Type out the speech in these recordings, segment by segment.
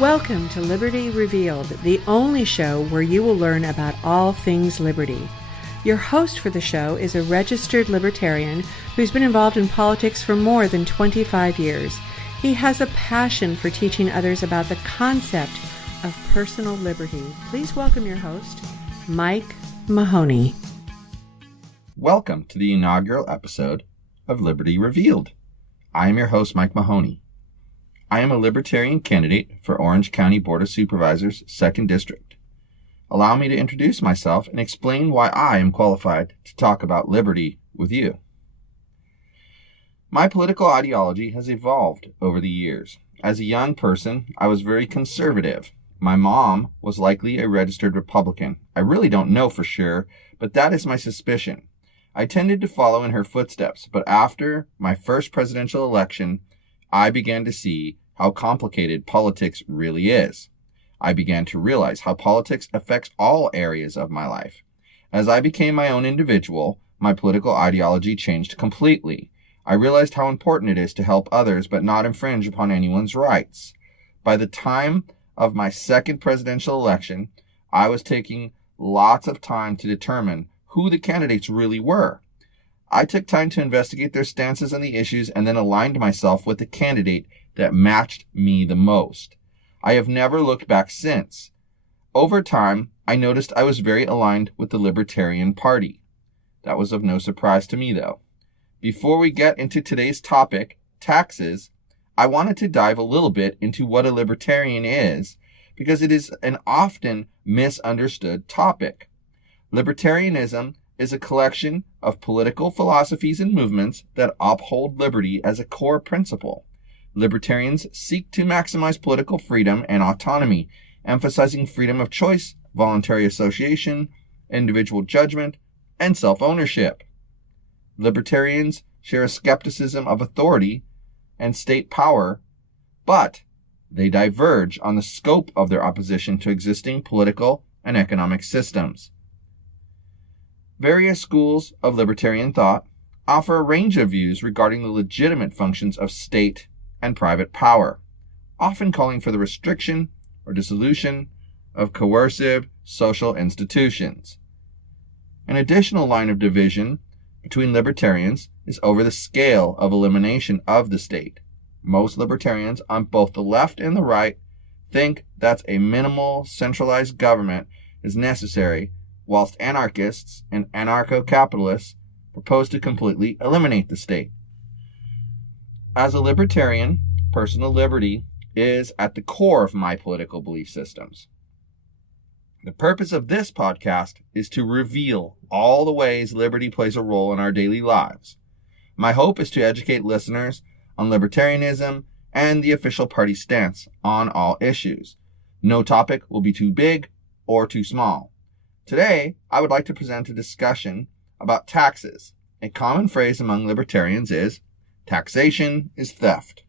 Welcome to Liberty Revealed, the only show where you will learn about all things liberty. Your host for the show is a registered libertarian who's been involved in politics for more than 25 years. He has a passion for teaching others about the concept of personal liberty. Please welcome your host, Mike Mahoney. Welcome to the inaugural episode of Liberty Revealed. I am your host, Mike Mahoney. I am a Libertarian candidate for Orange County Board of Supervisors, 2nd District. Allow me to introduce myself and explain why I am qualified to talk about liberty with you. My political ideology has evolved over the years. As a young person, I was very conservative. My mom was likely a registered Republican. I really don't know for sure, but that is my suspicion. I tended to follow in her footsteps, but after my first presidential election, I began to see how complicated politics really is. I began to realize how politics affects all areas of my life. As I became my own individual, my political ideology changed completely. I realized how important it is to help others but not infringe upon anyone's rights. By the time of my second presidential election, I was taking lots of time to determine who the candidates really were. I took time to investigate their stances on the issues and then aligned myself with the candidate that matched me the most. I have never looked back since. Over time, I noticed I was very aligned with the Libertarian Party. That was of no surprise to me, though. Before we get into today's topic, taxes, I wanted to dive a little bit into what a libertarian is, because it is an often misunderstood topic. Libertarianism is a collection of political philosophies and movements that uphold liberty as a core principle. Libertarians seek to maximize political freedom and autonomy, emphasizing freedom of choice, voluntary association, individual judgment, and self-ownership. Libertarians share a skepticism of authority and state power, but they diverge on the scope of their opposition to existing political and economic systems. Various schools of libertarian thought offer a range of views regarding the legitimate functions of state and private power, often calling for the restriction or dissolution of coercive social institutions. An additional line of division between libertarians is over the scale of elimination of the state. Most libertarians on both the left and the right think that a minimal centralized government is necessary, whilst anarchists and anarcho-capitalists propose to completely eliminate the state. As a libertarian, personal liberty is at the core of my political belief systems. The purpose of this podcast is to reveal all the ways liberty plays a role in our daily lives. My hope is to educate listeners on libertarianism and the official party stance on all issues. No topic will be too big or too small. Today, I would like to present a discussion about taxes. A common phrase among libertarians is, taxation is theft.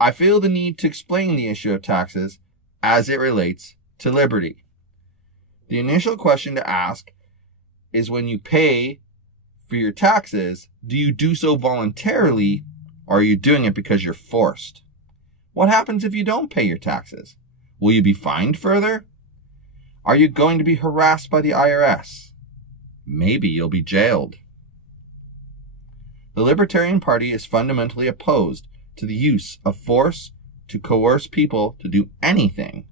I feel the need to explain the issue of taxes as it relates to liberty. The initial question to ask is, when you pay for your taxes, do you do so voluntarily, or are you doing it because you're forced? What happens if you don't pay your taxes? Will you be fined further? Are you going to be harassed by the IRS? Maybe you'll be jailed. The Libertarian Party is fundamentally opposed to the use of force to coerce people to do anything.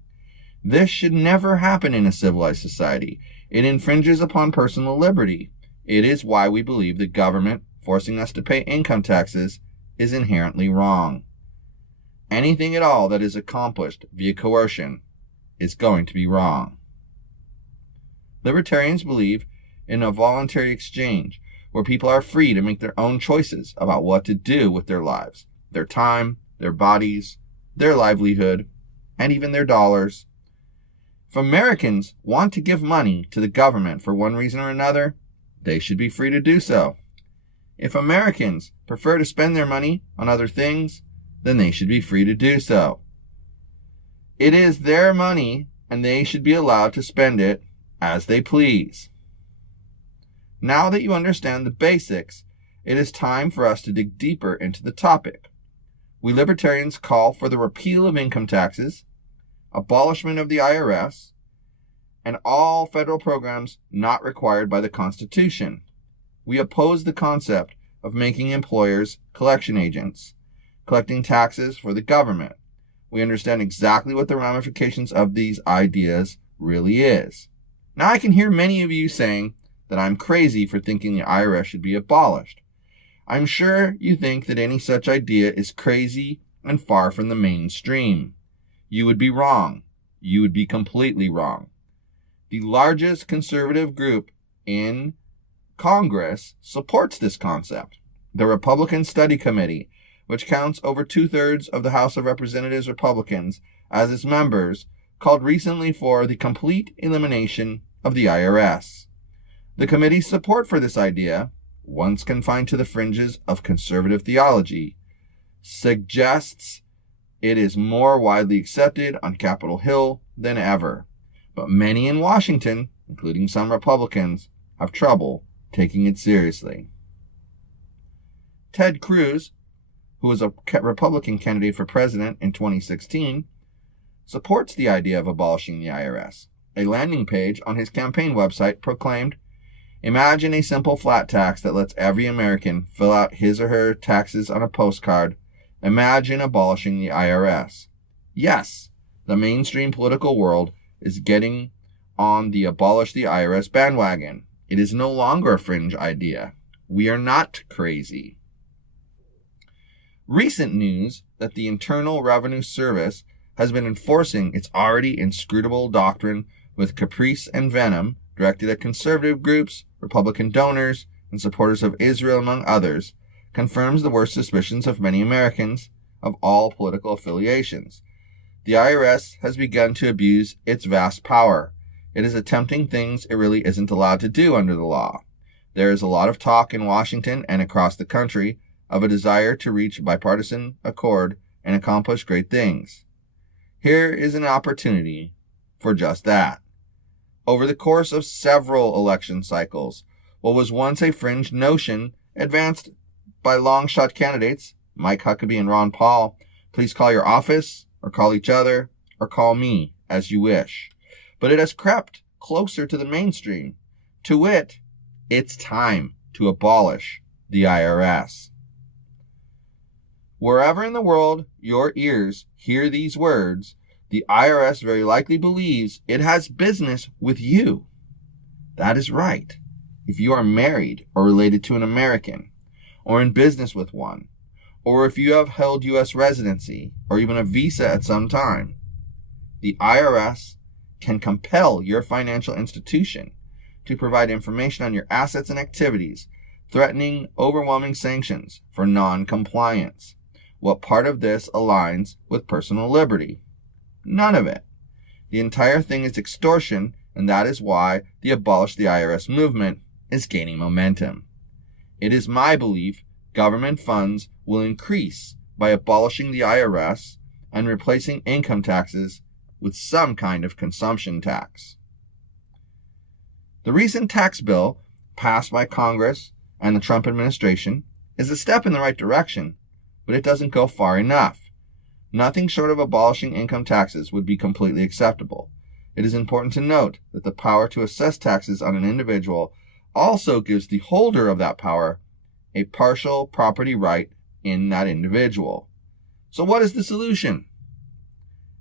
This should never happen in a civilized society. It infringes upon personal liberty. It is why we believe the government forcing us to pay income taxes is inherently wrong. Anything at all that is accomplished via coercion is going to be wrong. Libertarians believe in a voluntary exchange where people are free to make their own choices about what to do with their lives, their time, their bodies, their livelihood, and even their dollars. If Americans want to give money to the government for one reason or another, they should be free to do so. If Americans prefer to spend their money on other things, then they should be free to do so. It is their money, and they should be allowed to spend it as they please. Now that you understand the basics, it is time for us to dig deeper into the topic. We libertarians call for the repeal of income taxes, abolishment of the IRS, and all federal programs not required by the Constitution. We oppose the concept of making employers collection agents, collecting taxes for the government. We understand exactly what the ramifications of these ideas really is. Now, I can hear many of you saying that I'm crazy for thinking the IRS should be abolished. I'm sure you think that any such idea is crazy and far from the mainstream. You would be wrong. You would be completely wrong. The largest conservative group in Congress supports this concept. The Republican Study Committee, which counts over 2/3 of the House of Representatives Republicans as its members, called recently for the complete elimination of the IRS. The committee's support for this idea, once confined to the fringes of conservative theology, suggests it is more widely accepted on Capitol Hill than ever. But many in Washington, including some Republicans, have trouble taking it seriously. Ted Cruz, who was a Republican candidate for president in 2016, supports the idea of abolishing the IRS. A landing page on his campaign website proclaimed, "Imagine a simple flat tax that lets every American fill out his or her taxes on a postcard. Imagine abolishing the IRS." Yes, the mainstream political world is getting on the abolish the IRS bandwagon. It is no longer a fringe idea. We are not crazy. Recent news that the Internal Revenue Service has been enforcing its already inscrutable doctrine with caprice and venom directed at conservative groups, Republican donors, and supporters of Israel, among others, confirms the worst suspicions of many Americans of all political affiliations. The IRS has begun to abuse its vast power. It is attempting things it really isn't allowed to do under the law. There is a lot of talk in Washington and across the country of a desire to reach bipartisan accord and accomplish great things. Here is an opportunity for just that. Over the course of several election cycles, what was once a fringe notion advanced by long-shot candidates, Mike Huckabee and Ron Paul, please call your office, or call each other, or call me, as you wish. But it has crept closer to the mainstream. To wit, it's time to abolish the IRS. Wherever in the world your ears hear these words, the IRS very likely believes it has business with you. That is right. If you are married or related to an American, or in business with one, or if you have held U.S. residency, or even a visa at some time, the IRS can compel your financial institution to provide information on your assets and activities, threatening overwhelming sanctions for non-compliance. What part of this aligns with personal liberty? None of it. The entire thing is extortion, and that is why the Abolish the IRS movement is gaining momentum. It is my belief government funds will increase by abolishing the IRS and replacing income taxes with some kind of consumption tax. The recent tax bill passed by Congress and the Trump administration is a step in the right direction, but it doesn't go far enough. Nothing short of abolishing income taxes would be completely acceptable. It is important to note that the power to assess taxes on an individual also gives the holder of that power a partial property right in that individual. So what is the solution?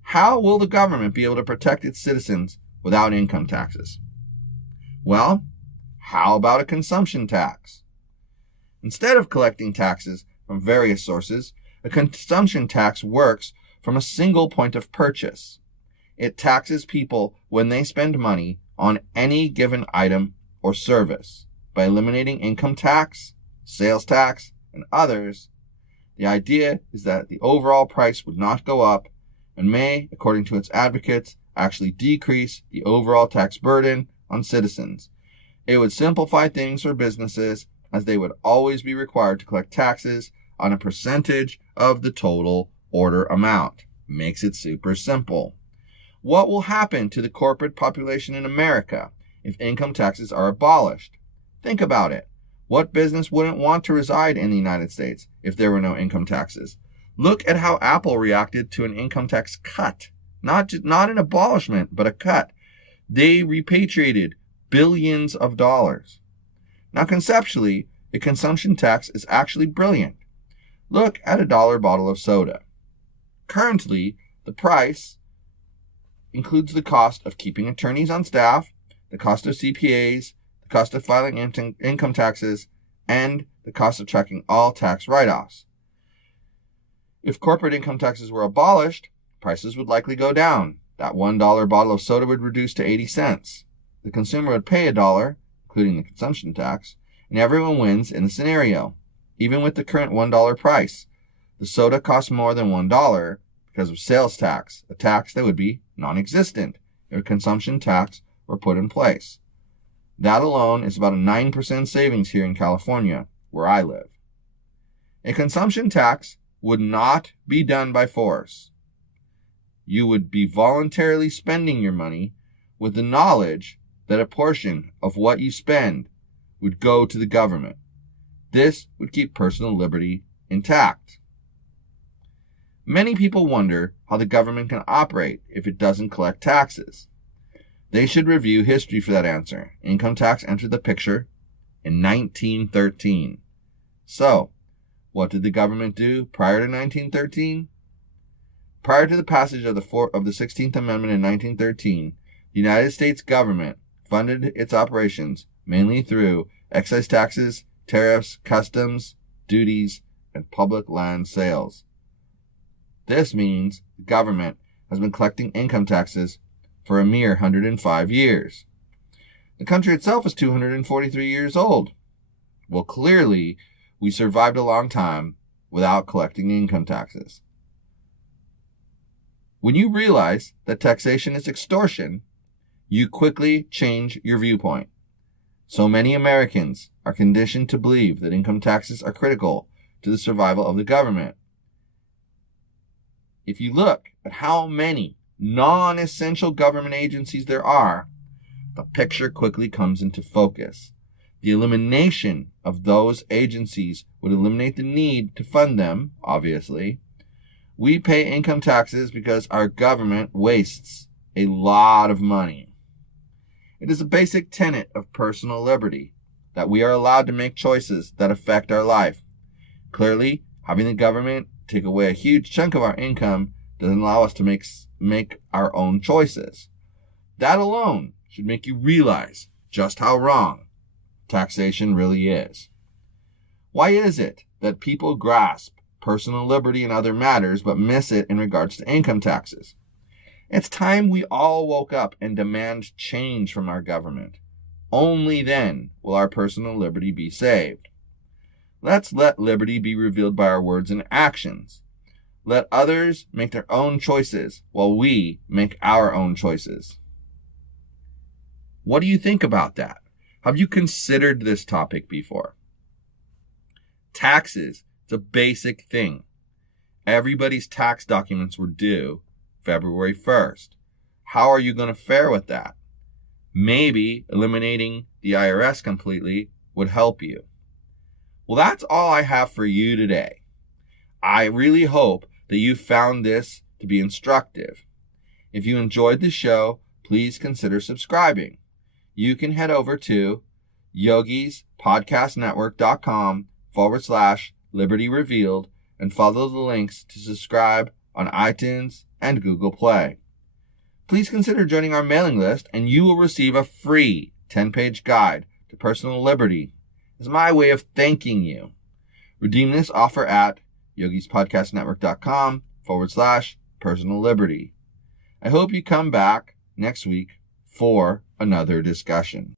How will the government be able to protect its citizens without income taxes? Well, how about a consumption tax? Instead of collecting taxes from various sources, a consumption tax works from a single point of purchase. It taxes people when they spend money on any given item or service. By eliminating income tax, sales tax, and others, the idea is that the overall price would not go up and may, according to its advocates, actually decrease the overall tax burden on citizens. It would simplify things for businesses as they would always be required to collect taxes on a percentage of the total order amount. Makes it super simple. What will happen to the corporate population in America if income taxes are abolished? Think about it. What business wouldn't want to reside in the United States if there were no income taxes? Look at how Apple reacted to an income tax cut Not an abolishment, but a cut. They repatriated billions of dollars. Now, conceptually, a consumption tax is actually brilliant. Look at a $1 bottle of soda. Currently, the price includes the cost of keeping attorneys on staff, the cost of CPAs, the cost of filing income taxes, and the cost of tracking all tax write-offs. If corporate income taxes were abolished, prices would likely go down. That $1 bottle of soda would reduce to 80 cents. The consumer would pay $1, including the consumption tax, and everyone wins in the scenario. Even with the current $1 price, the soda costs more than $1 because of sales tax, a tax that would be non-existent if a consumption tax were put in place. That alone is about a 9% savings here in California, where I live. A consumption tax would not be done by force. You would be voluntarily spending your money with the knowledge that a portion of what you spend would go to the government. This would keep personal liberty intact. Many people wonder how the government can operate if it doesn't collect taxes. They should review history for that answer. Income tax entered the picture in 1913. So, what did the government do prior to 1913? Prior to the passage of the 16th Amendment in 1913, the United States government funded its operations mainly through excise taxes, tariffs, customs, duties, and public land sales. This means the government has been collecting income taxes for a mere 105 years. The country itself is 243 years old. Well, clearly, we survived a long time without collecting income taxes. When you realize that taxation is extortion, you quickly change your viewpoint. So many Americans are conditioned to believe that income taxes are critical to the survival of the government. If you look at how many non-essential government agencies there are, the picture quickly comes into focus. The elimination of those agencies would eliminate the need to fund them, obviously. We pay income taxes because our government wastes a lot of money. It is a basic tenet of personal liberty that we are allowed to make choices that affect our life. Clearly, having the government take away a huge chunk of our income doesn't allow us to make our own choices. That alone should make you realize just how wrong taxation really is. Why is it that people grasp personal liberty in other matters but miss it in regards to income taxes? It's time we all woke up and demand change from our government. Only then will our personal liberty be saved. Let's let liberty be revealed by our words and actions. Let others make their own choices while we make our own choices. What do you think about that? Have you considered this topic before? Taxes, it's a basic thing. Everybody's tax documents were due February 1st. How are you going to fare with that? Maybe eliminating the IRS completely would help you. Well, that's all I have for you today. I really hope that you found this to be instructive. If you enjoyed the show, please consider subscribing. You can head over to yogispodcastnetwork.com/Liberty Revealed and follow the links to subscribe on iTunes and Google Play. Please consider joining our mailing list and you will receive a free 10-page guide to personal liberty as my way of thanking you. Redeem this offer at yogispodcastnetwork.com/personal liberty. I hope you come back next week for another discussion.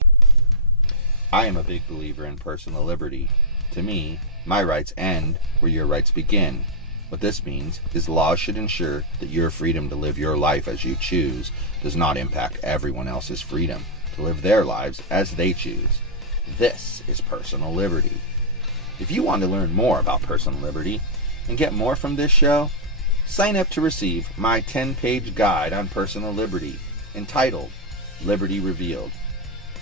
I am a big believer in personal liberty. To me, my rights end where your rights begin. What this means is laws should ensure that your freedom to live your life as you choose does not impact everyone else's freedom to live their lives as they choose. This is personal liberty. If you want to learn more about personal liberty and get more from this show, sign up to receive my 10-page guide on personal liberty entitled Liberty Revealed.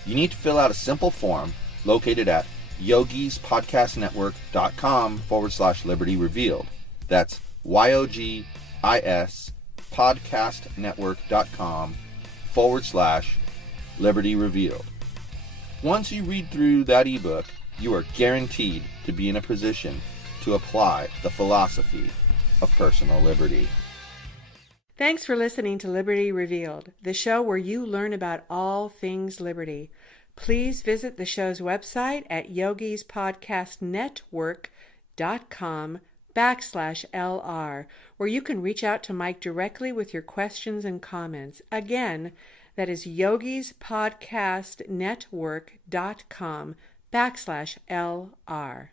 You need to fill out a simple form located at yogispodcastnetwork.com/Liberty Revealed. That's YOGISPODCAST yogispodcastnetwork.com/Liberty Revealed. Once you read through that ebook, you are guaranteed to be in a position to apply the philosophy of personal liberty. Thanks for listening to Liberty Revealed, the show where you learn about all things liberty. Please visit the show's website at yogispodcastnetwork.com/LR, where you can reach out to Mike directly with your questions and comments. Again, that is yogispodcastnetwork.com/LR.